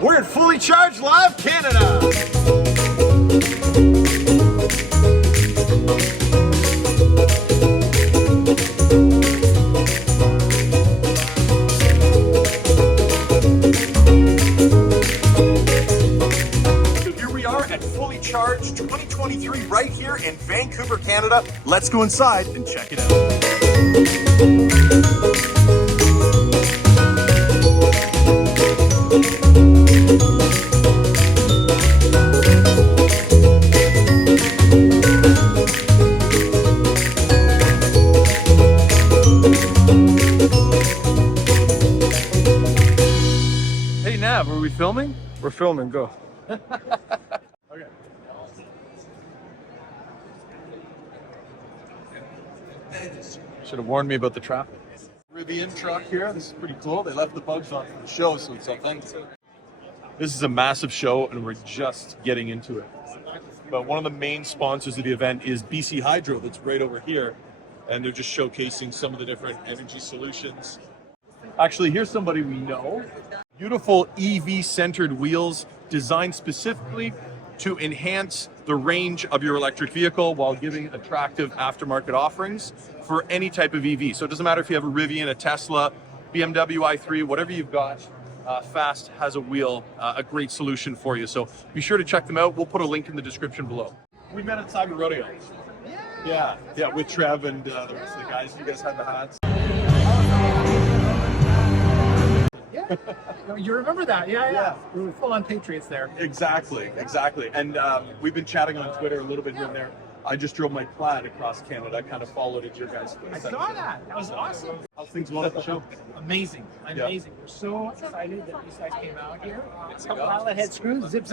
We're in Fully Charged Live Canada. So here we are at Fully Charged 2023 right here in Vancouver, Canada. Let's go inside and check it out. Hey Nav, are we filming? We're filming, go. Okay. Should have warned me about the traffic. Rivian truck here. This is pretty cool. They left the bugs on for the show, so it's something. This is a massive show, and we're just getting into it. But one of the main sponsors of the event is BC Hydro, that's right over here, and they're just showcasing some of the different energy solutions. Actually, here's somebody we know. Beautiful EV-centered wheels designed specifically to enhance the range of your electric vehicle while giving attractive aftermarket offerings for any type of EV. So it doesn't matter if you have a Rivian, a Tesla, BMW i3, whatever you've got, Fast has a wheel, a great solution for you. So be sure to check them out. We'll put a link in the description below. We met at Cyber Rodeo. Yeah, with Trev and the rest of the guys. You guys had the hats. Yeah, you remember that? Yeah. We were full on Patriots there. Exactly. And we've been chatting on Twitter a little bit here and there. I just drove my Plaid across Canada, kind of followed at your guys' I saw that. That was awesome. How's things going at the show? Amazing. Yeah. We're so excited that these guys came out here. A couple outlet head screws, zip.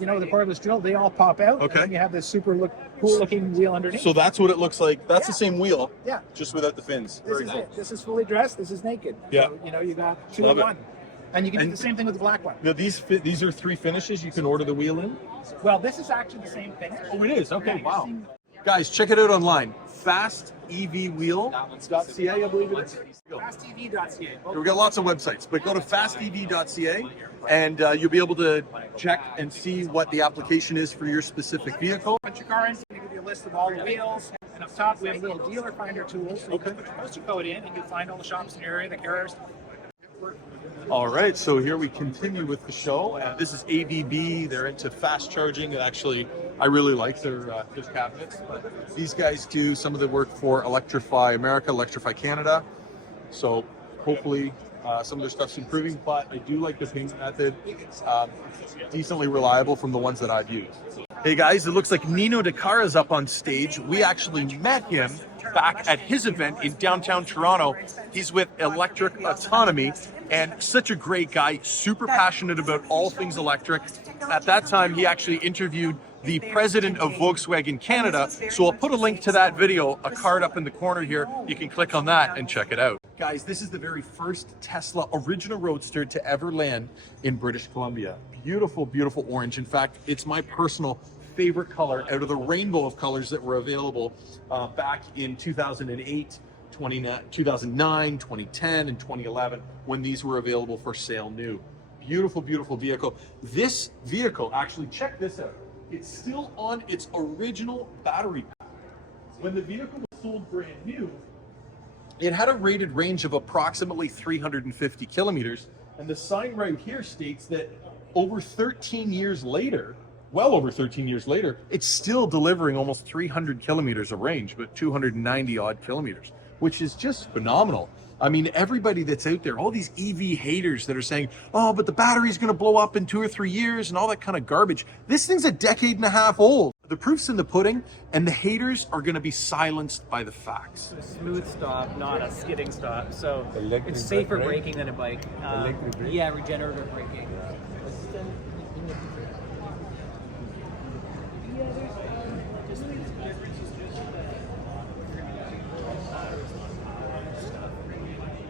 You know, the cordless drill, they all pop out. Okay. And then you have this super cool looking wheel underneath. So that's what it looks like. That's the same wheel, Yeah. just without the fins. This is it. This is fully dressed. This is naked. Yeah. So, you know, you got two Love in it. one. And you can do And- the same thing with the black one. Now these are 3 finishes. You can order the wheel in. Well, this is actually the same finish. Oh, it is. Okay, Yeah, wow. you're seeing- Guys, check it out online. FastEVWheel.ca, I believe it is. FastTV.ca. We've got lots of websites, but go to fastev.ca and you'll be able to check and see what the application is for your specific vehicle. Put your car in, we give you a list of all the wheels, and up top we have a little dealer finder tool, so you can put your postal code in and you'll find all the shops in your area, the carriers. All right, so here we continue with the show. This is AVB. They're into fast charging, and actually, I really like their cabinets. But these guys do some of the work for Electrify America, Electrify Canada. So hopefully, some of their stuff's improving. But I do like the payment method. Decently reliable from the ones that I've used. Hey guys, it looks like Nino Dakar is up on stage. We actually met him back at his event in downtown Toronto. He's with Electric Autonomy and such a great guy, super passionate about all things electric. At that time, he actually interviewed the president of Volkswagen Canada. So I'll put a link to that video, a card up in the corner here. You can click on that and check it out. Guys, this is the very first Tesla original Roadster to ever land in British Columbia. Beautiful, beautiful orange. In fact, it's my personal favorite color out of the rainbow of colors that were available back in 2008, 2009, 2010, and 2011 when these were available for sale new. Beautiful, beautiful vehicle. This vehicle, actually, check this out. It's still on its original battery pack. When the vehicle was sold brand new, it had a rated range of approximately 350 kilometers. And the sign right here states that over 13 years later, well over 13 years later, it's still delivering almost 300 kilometers of range, but 290 odd kilometers, which is just phenomenal. I mean, everybody that's out there, all these EV haters that are saying, oh, but the battery's going to blow up in 2 or 3 years and all that kind of garbage. This thing's a decade and a half old. The proof's in the pudding, and the haters are going to be silenced by the facts. A smooth stop, not a skidding stop. So it's safer braking than a bike. Yeah, regenerative braking.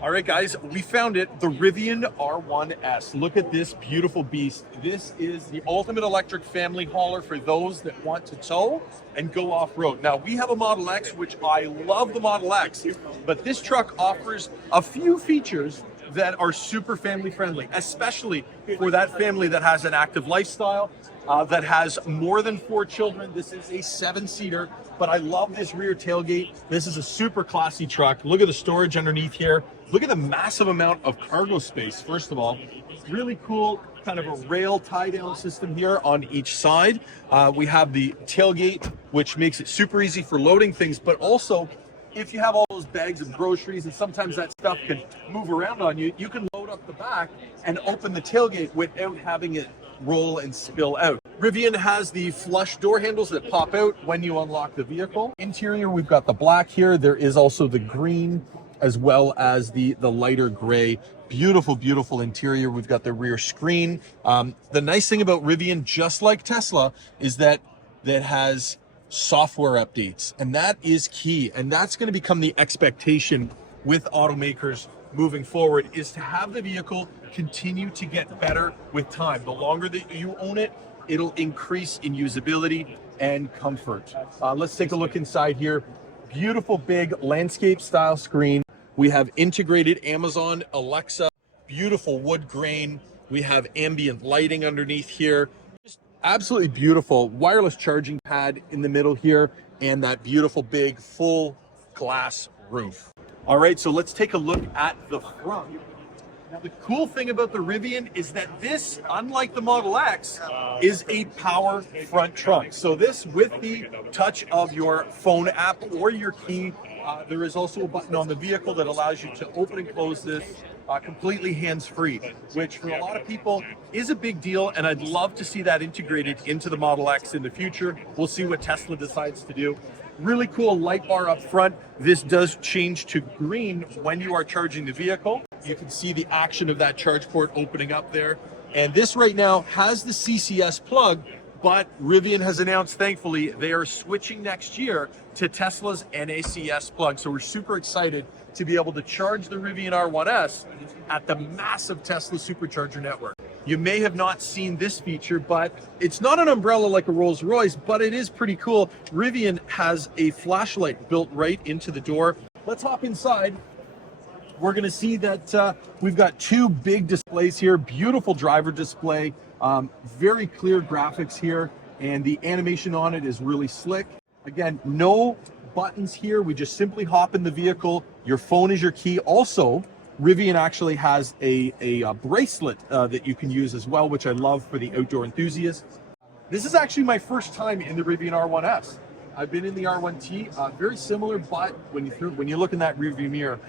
All right, guys, we found it, the Rivian R1S. Look at this beautiful beast. This is the ultimate electric family hauler for those that want to tow and go off-road. Now, we have a Model X, which I love the Model X, but this truck offers a few features that are super family friendly, especially for that family that has an active lifestyle, that has more than 4 children. This is a 7-seater, but I love this rear tailgate. This is a super classy truck. Look at the storage underneath here. Look at the massive amount of cargo space, first of all. Really cool kind of a rail tie-down system here on each side. We have the tailgate, which makes it super easy for loading things, but also if you have all those bags of groceries and sometimes that stuff can move around on you, you can load up the back and open the tailgate without having it roll and spill out. Rivian has the flush door handles that pop out when you unlock the vehicle. Interior, we've got the black here. There is also the green as well as the lighter gray. Beautiful, beautiful interior. We've got the rear screen. The nice thing about Rivian, just like Tesla, is that has software updates, and that is key. And that's going to become the expectation with automakers moving forward, is to have the vehicle continue to get better with time. The longer that you own it, it'll increase in usability and comfort. Let's take a look inside here. Beautiful big landscape style screen. We have integrated Amazon Alexa, beautiful wood grain. We have ambient lighting underneath here. Just absolutely beautiful wireless charging pad in the middle here, and that beautiful big full glass roof. All right, so let's take a look at the front. Now, the cool thing about the Rivian is that this, unlike the Model X, is a power front trunk. So this, with the touch of your phone app or your key, there is also a button on the vehicle that allows you to open and close this completely hands-free, which for a lot of people is a big deal, and I'd love to see that integrated into the Model X in the future. We'll see what Tesla decides to do. Really cool light bar up front. This does change to green when you are charging the vehicle. You can see the action of that charge port opening up there. And this right now has the CCS plug, but Rivian has announced, thankfully, they are switching next year to Tesla's NACS plug. So we're super excited to be able to charge the Rivian R1S at the massive Tesla supercharger network. You may have not seen this feature, but it's not an umbrella like a Rolls-Royce, but it is pretty cool. Rivian has a flashlight built right into the door. Let's hop inside. We're gonna see that we've got 2 big displays here, beautiful driver display, very clear graphics here, and the animation on it is really slick. Again, no buttons here. We just simply hop in the vehicle. Your phone is your key. Also, Rivian actually has a bracelet that you can use as well, which I love for the outdoor enthusiasts. This is actually my first time in the Rivian R1S. I've been in the R1T, very similar, but when you look in that rearview mirror,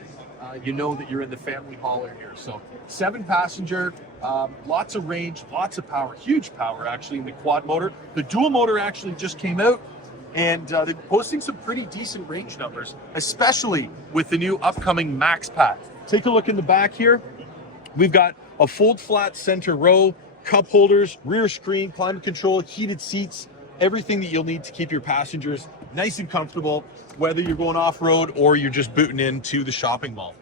you know that you're in the family hauler here. So 7-passenger, lots of range, lots of power, huge power actually in the quad motor. The dual motor actually just came out, and they're posting some pretty decent range numbers, especially with the new upcoming Max Pack. Take a look in the back here. We've got a fold flat center row, cup holders, rear screen, climate control, heated seats, everything that you'll need to keep your passengers nice and comfortable, whether you're going off-road or you're just booting into the shopping mall.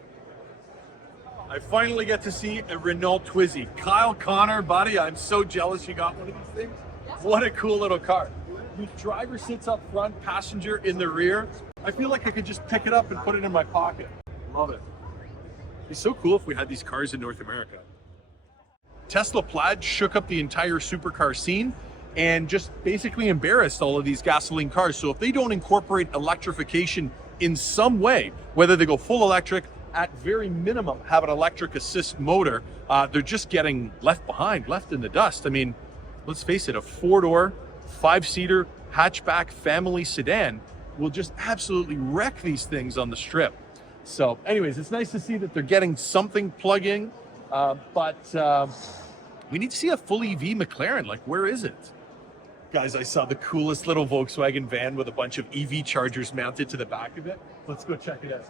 I finally get to see a Renault Twizy. Kyle Connor, buddy, I'm so jealous you got one of these things. What a cool little car. The driver sits up front, passenger in the rear. I feel like I could just pick it up and put it in my pocket. Love it. It'd be so cool if we had these cars in North America. Tesla Plaid shook up the entire supercar scene and just basically embarrassed all of these gasoline cars. So if they don't incorporate electrification in some way, whether they go full electric, at very minimum have an electric assist motor, they're just getting left behind, left in the dust. I mean, let's face it, a 4-door, 5-seater hatchback family sedan will just absolutely wreck these things on the strip. So anyways, it's nice to see that they're getting something plug-in, but we need to see a full EV McLaren. Like, where is it? Guys, I saw the coolest little Volkswagen van with a bunch of EV chargers mounted to the back of it. Let's go check it out.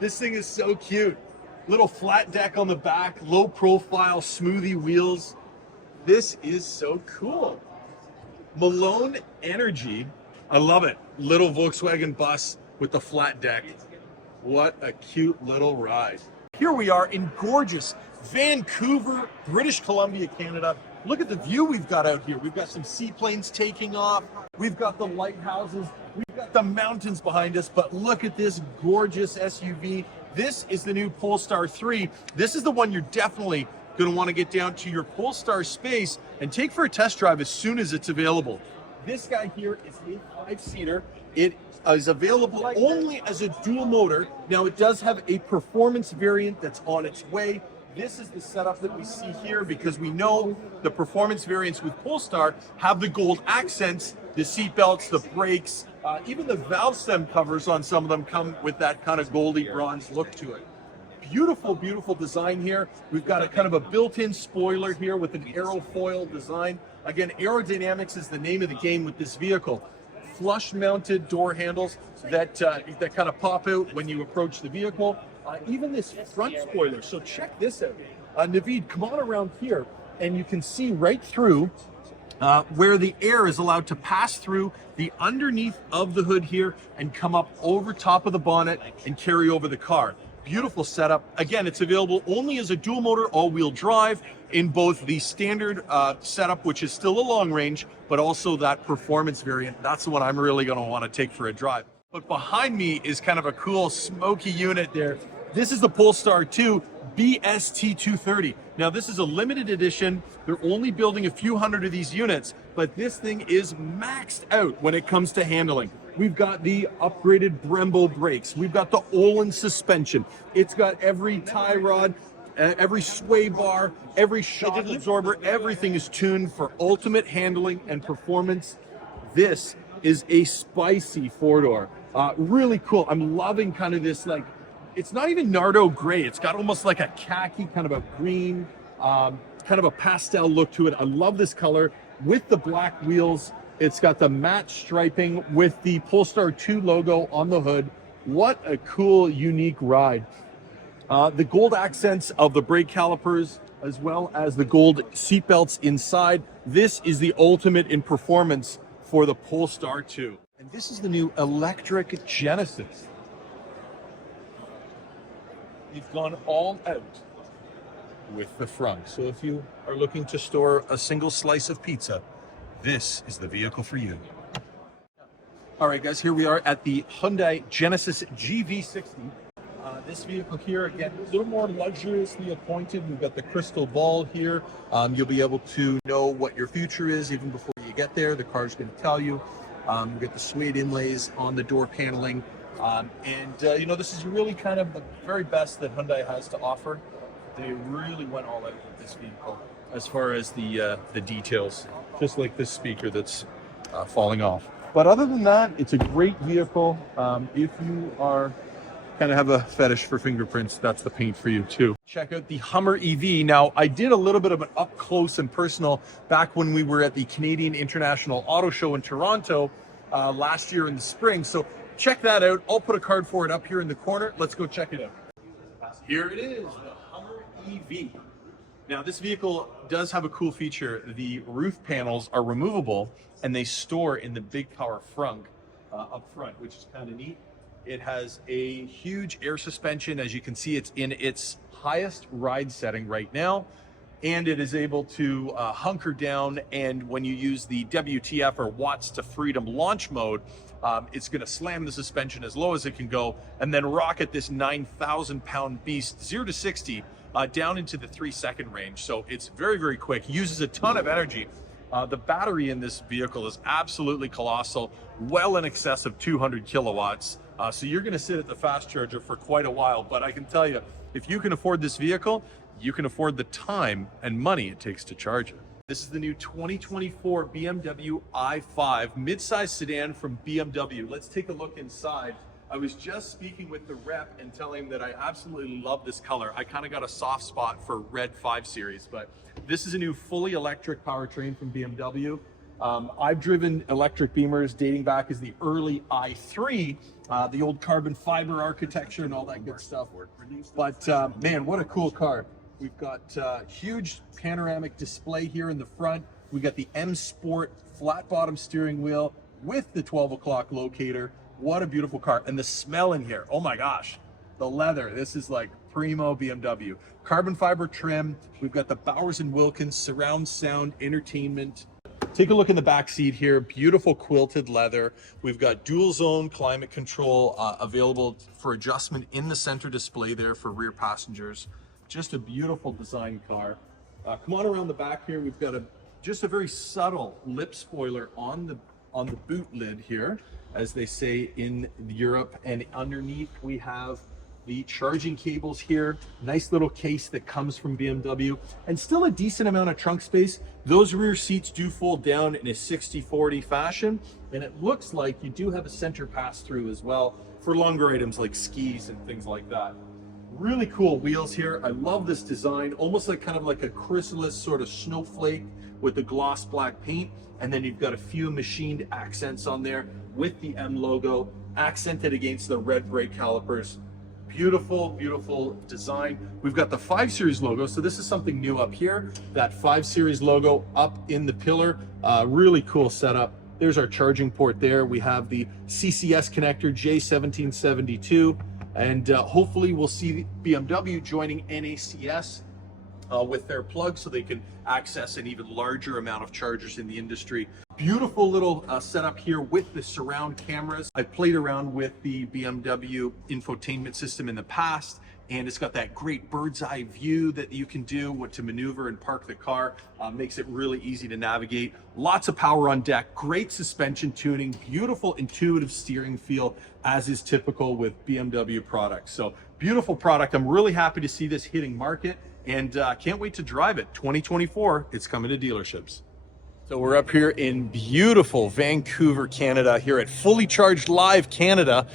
This thing is so cute. Little flat deck on the back, low profile, smoothie wheels. This is so cool. Malone Energy, I love it. Little Volkswagen bus with the flat deck. What a cute little ride. Here we are in gorgeous Vancouver, British Columbia, Canada. Look at the view we've got out here. We've got some seaplanes taking off. We've got the lighthouses. We've got the mountains behind us, but look at this gorgeous SUV. This is the new Pulsar 3. This is the one you're definitely going to want to get down to your Pulsar space and take for a test drive as soon as it's available. This guy here is a 5-seater. It is available only as a dual motor. Now it does have a performance variant that's on its way. This is the setup that we see here because we know the performance variants with Pulsar have the gold accents, the seat belts, the brakes, even the valve stem covers on some of them come with that kind of goldy bronze look to it. Beautiful, beautiful design here. We've got a kind of a built-in spoiler here with an aerofoil design. Again, aerodynamics is the name of the game with this vehicle. Flush-mounted door handles that kind of pop out when you approach the vehicle. Even this front spoiler. So check this out. Naveed, come on around here, and you can see right through where the air is allowed to pass through the underneath of the hood here and come up over top of the bonnet and carry over the car. Beautiful setup. Again, it's available only as a dual motor all-wheel drive in both the standard setup, which is still a long range, but also that performance variant. That's the one I'm really going to want to take for a drive. But behind me is kind of a cool smoky unit there. This is the Pulstar 2 BST230. Now this is a limited edition. They're only building a few hundred of these units, but this thing is maxed out when it comes to handling. We've got the upgraded Brembo brakes. We've got the Olin suspension. It's got every tie rod, every sway bar, every shock absorber. Everything is tuned for ultimate handling and performance. This is a spicy four-door. Really cool. I'm loving kind of this, like, it's not even Nardo gray. It's got almost like a khaki, kind of a green, kind of a pastel look to it. I love this color with the black wheels. It's got the matte striping with the Pulsar 2 logo on the hood. What a cool, unique ride. The gold accents of the brake calipers, as well as the gold seat belts inside. This is the ultimate in performance for the Pulsar 2. And this is the new electric Genesis. We've gone all out with the front. So if you are looking to store a single slice of pizza, this is the vehicle for you. All right, guys, here we are at the Hyundai Genesis GV60. This vehicle here, again, a little more luxuriously appointed. We've got the crystal ball here. You'll be able to know what your future is even before you get there. The car's going to tell you. We've got the suede inlays on the door paneling. You know, this is really kind of the very best that Hyundai has to offer. They really went all out with this vehicle as far as the details, just like this speaker that's falling off. But other than that, it's a great vehicle. If you are kind of have a fetish for fingerprints, that's the paint for you too. Check out the Hummer EV. Now, I did a little bit of an up close and personal back when we were at the Canadian International Auto Show in Toronto last year in the spring. So check that out. I'll put a card for it up here in the corner. Let's go check it out. Here it is, the Hummer EV. Now, this vehicle does have a cool feature. The roof panels are removable and they store in the big power frunk up front, which is kind of neat. It has a huge air suspension. As you can see, it's in its highest ride setting right now. And it is able to hunker down. And when you use the WTF or watts to freedom launch mode, it's going to slam the suspension as low as it can go and then rocket this 9,000 pound beast 0 to 60 down into the 3-second range. So it's very, very quick, uses a ton of energy. The battery in this vehicle is absolutely colossal, well in excess of 200 kilowatts. So you're going to sit at the fast charger for quite a while. But I can tell you, if you can afford this vehicle, you can afford the time and money it takes to charge it. This is the new 2024 BMW i5 midsize sedan from BMW. Let's take a look inside. I was just speaking with the rep and telling him that I absolutely love this color. I kind of got a soft spot for red 5 Series, but this is a new fully electric powertrain from BMW. I've driven electric Beamers dating back as the early i3, the old carbon fiber architecture and all that good stuff. But man, what a cool car. We've got huge panoramic display here in the front. We got the M Sport flat bottom steering wheel with the 12 o'clock locator. What a beautiful car. And the smell in here, oh my gosh, the leather. This is like primo BMW. Carbon fiber trim. We've got the Bowers & Wilkins surround sound entertainment. Take a look in the back seat here. Beautiful quilted leather. We've got dual zone climate control available for adjustment in the center display there for rear passengers. Just a beautiful design car. Come on around the back here. We've got just a very subtle lip spoiler on the boot lid here, as they say in Europe. And underneath we have the charging cables here. Nice little case that comes from BMW, and still a decent amount of trunk space. Those rear seats do fold down in a 60-40 fashion, and it looks like you do have a center pass through as well for longer items like skis and things like that. Really cool wheels here. I love this design, almost like kind of like a chrysalis sort of snowflake with the gloss black paint, and then you've got a few machined accents on there with the M logo accented against the red brake calipers. Beautiful, beautiful design. We've got the 5 Series logo, so this is something new up here. That 5 Series logo up in the pillar. Really cool setup. There's our charging port there. We have the CCS connector J1772, and hopefully we'll see BMW joining NACS with their plug, so they can access an even larger amount of chargers in the industry. Beautiful little setup here with the surround cameras. I've played around with the BMW infotainment system in the past, and it's got that great bird's eye view that you can do what to maneuver and park the car. Makes it really easy to navigate. Lots of power on deck, great suspension tuning, beautiful intuitive steering feel, as is typical with BMW products. So beautiful product. I'm really happy to see this hitting market, and can't wait to drive it. 2024, it's coming to dealerships. So we're up here in beautiful Vancouver, Canada, here at Fully Charged Live Canada.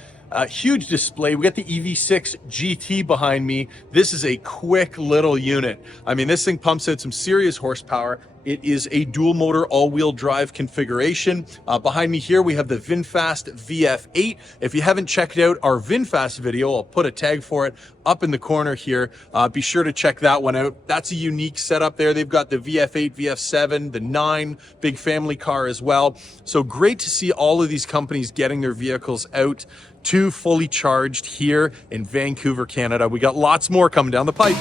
Huge display. We got the EV6 GT behind me. This is a quick little unit. I mean, this thing pumps out some serious horsepower. It is a dual motor all-wheel drive configuration. Behind me here, we have the VinFast VF8. If you haven't checked out our VinFast video, I'll put a tag for it up in the corner here. Be sure to check that one out. That's a unique setup there. They've got the VF8, VF7, the 9, big family car as well. So great to see all of these companies getting their vehicles out to fully charged here in Vancouver, Canada. We got lots more coming down the pipe.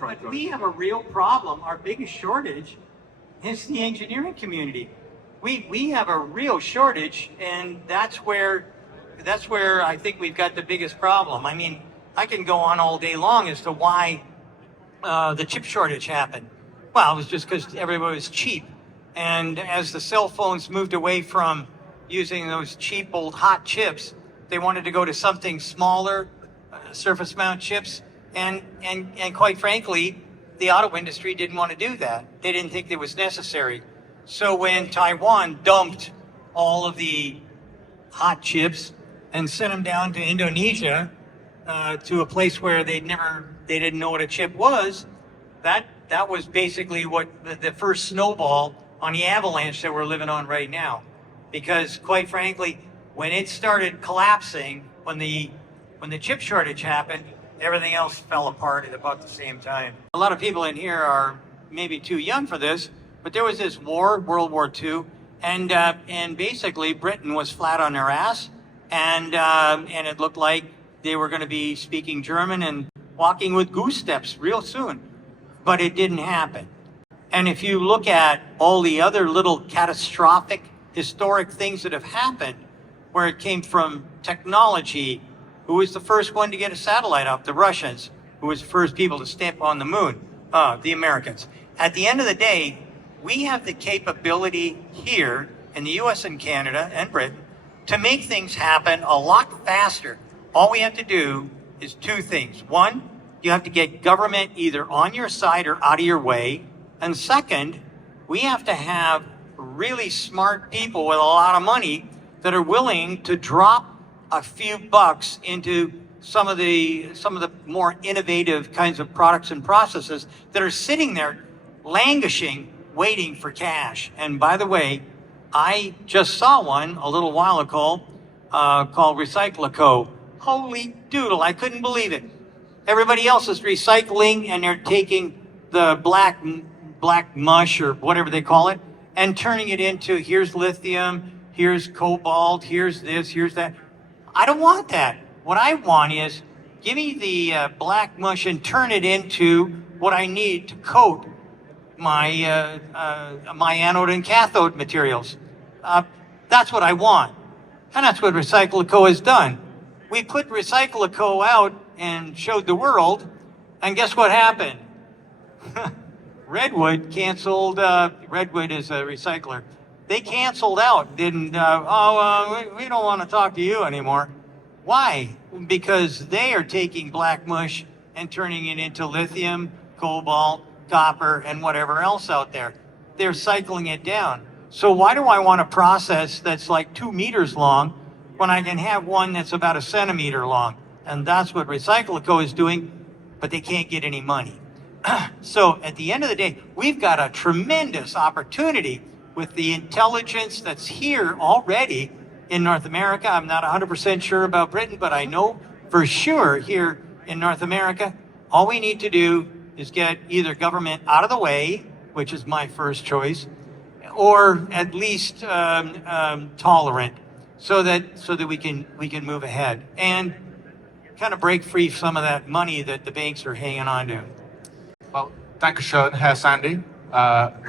But we have a real problem. Our biggest shortage is the engineering community. We have a real shortage, and that's where I think we've got the biggest problem. I mean, I can go on all day long as to why the chip shortage happened. Well, it was just because everybody was cheap, and as the cell phones moved away from using those cheap old hot chips, they wanted to go to something smaller, surface mount chips. And quite frankly, the auto industry didn't want to do that. They didn't think it was necessary. So when Taiwan dumped all of the hot chips and sent them down to Indonesia, to a place where they didn't know what a chip was, that was basically what the first snowball on the avalanche that we're living on right now. Because quite frankly, when it started collapsing, when the chip shortage happened, everything else fell apart at about the same time. A lot of people in here are maybe too young for this, but there was this war, World War II, and basically Britain was flat on their ass, and it looked like they were going to be speaking German and walking with goose steps real soon, but it didn't happen. And if you look at all the other little catastrophic, historic things that have happened, where it came from technology. Who was the first one to get a satellite up? The Russians. Who was the first people to step on the moon? The Americans. At the end of the day, we have the capability here in the US and Canada and Britain to make things happen a lot faster. All we have to do is two things. One, you have to get government either on your side or out of your way. And second, we have to have really smart people with a lot of money that are willing to drop a few bucks into some of the more innovative kinds of products and processes that are sitting there languishing, waiting for cash. And by the way, I just saw one a little while ago called Recyclico. Holy doodle, I couldn't believe it. Everybody else is recycling and they're taking the black mush or whatever they call it and turning it into, here's lithium, here's cobalt, here's this, here's that. I don't want that. What I want is give me the black mush and turn it into what I need to coat my my anode and cathode materials. That's what I want. And that's what Recyclico has done. We put Recyclico out and showed the world, and guess what happened? Redwood canceled, Redwood is a recycler. They canceled out, didn't, we don't want to talk to you anymore. Why? Because they are taking black mush and turning it into lithium, cobalt, copper, and whatever else out there. They're cycling it down. So why do I want a process that's like 2 meters long when I can have one that's about 1 centimeter long? And that's what Recyclico is doing, but they can't get any money. So at the end of the day, we've got a tremendous opportunity with the intelligence that's here already in North America. I'm not 100% sure about Britain, but I know for sure here in North America, all we need to do is get either government out of the way, which is my first choice, or at least tolerant, so that we can move ahead and kind of break free some of that money that the banks are hanging on to. Well, Dankeschön, Herr Sandy. We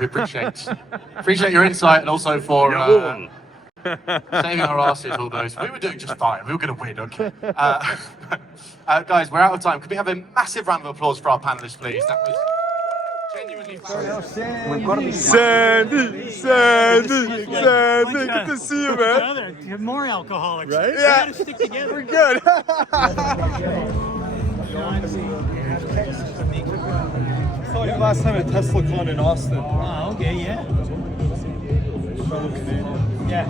appreciate your insight and also for saving our asses all those. We were doing just fine. We were going to win, okay? Guys, we're out of time. Could we have a massive round of applause for our panelists, please? That was genuinely fun. Sandy, good to see you, man. You're more alcoholics. Right? We Yeah. gotta stick together. We're good. I saw you last time at TeslaCon in Austin. Oh, okay, yeah. Fellow Canadian. Yeah.